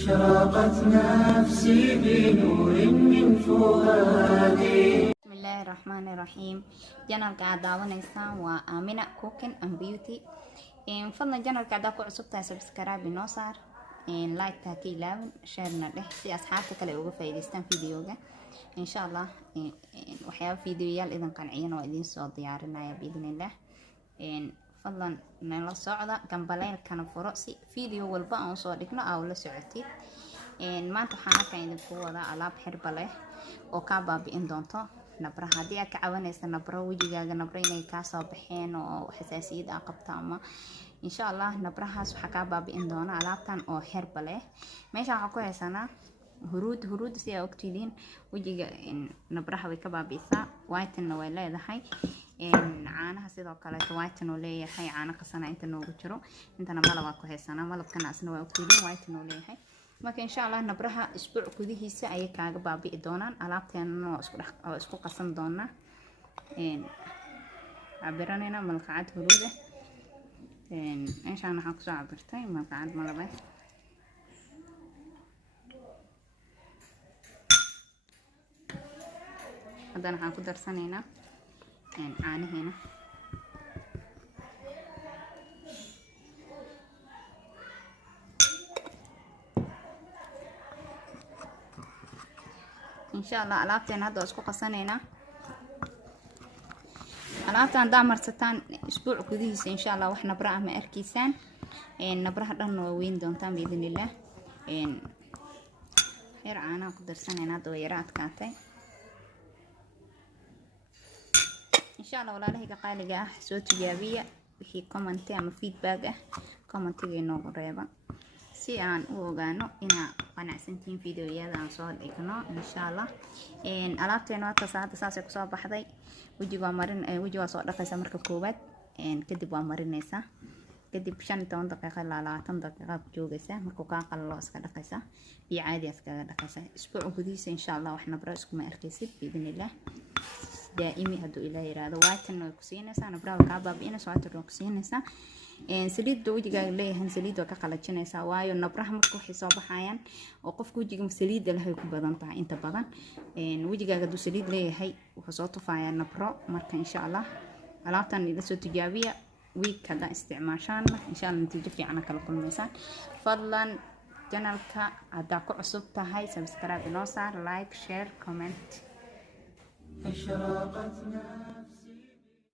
أشرقت نفسي بنور من فؤادي. بسم الله الرحمن الرحيم. جنرال قاعد داونيسا وآمنة كوكن أند بيوتي. فضلا جنرال قاعد أكو عصبتها سبسكرايب بنوصار لايك تاكي لابن شيرنا له سي أصحابك اللي uga faa'iideystaan fiidiyowga إن شاء الله waxyaabo fiidiyoyaal idin qanciyan oo idin soo diyaarinaya biidnillah fadlan nala socda gambaleelkana furo si fiidiyo walba aan soo dhigno aa la socotid maanta waxaan halkan idinku wadaa alaab xirba leh oo ka baabi'in doonto nabra haddii aad ka caawinaysa nabra wejigaaga nabra inay ka soo baxeen oo xasaasiyad ah qabta ama إن شاء الله نبرهاس وحكا باب إندونا علابتان أو هربله ماشي حكوا هسنا هرود سيا أكتيدين وجي نبرها ويكباب إسا وايتن ولا إذا هاي إن عانها سيدا قالت وايتن ولا هاي عانا قصنا إنت نوجرو إنت نملا واكوا هسنا ملا كنا أسنا أكتيدين وايتن ولا هاي لكن إن شاء الله نبرها أسبوع كذي هسا أي كاغ باب إدونا علابتان أسبوع قصن دونا إن عبرنا ملقعات هروده إيش أنا حقص عبرتي ما قاعد ما لبس هذا أنا حقدر سنينا عاني هنا إن شاء الله ألعبتين هذا أسكو قصنينا alaabtan daamarsataan isbuuc gudihiisa insha Allah wax nabra ah ma arkiisaan nabraha dhan waa weyn doontaan biidnillah heer caana ku darsanayna doo yara adkaatay insha Allah walaalahayga qaaliga ah soo tijaabiya wixii comment ama feedback ah comment-iga inoo reeba si aan u ogaano ina qanacsantiin fiidiyoyada aan soo dhigno insha Allah alaabteena waa tasaada saas ku soo baxday wajiga marin wajiga soo dhaqaysa marka koobaad kadib waa marinaysa kadib 15 daqiiqo ilaa 20 daqiiqo ku joogaysa marka ka qalalo iska dhaqaysa biyo caadi iska dhaqaysa isbuuc gudihiisa insha Allah wax nabra isku ma arkaysid biidnillah دائمي هدو إلى يرادو وايتن وكسينيسا نبراو كاباب إنس وايتن وكسينيسا سليد دو وجيغا ليهن سليد وكا قلجينيسا وايو نبراها مركو حساب حيان وقفك وجيغا سليد لهي كو بدن تاع انت بدن وجيغا دو سليد ليهي وحصوتو فايا نبرو مركا إن شاء الله alaabtan ila soo tijaabiya week kada isticmaashaan إن شاء الله natiijo fiican kala kulmaysan fadlan channelka hadda ku cusub tahay subscribe inoo saar like share comment أشرقت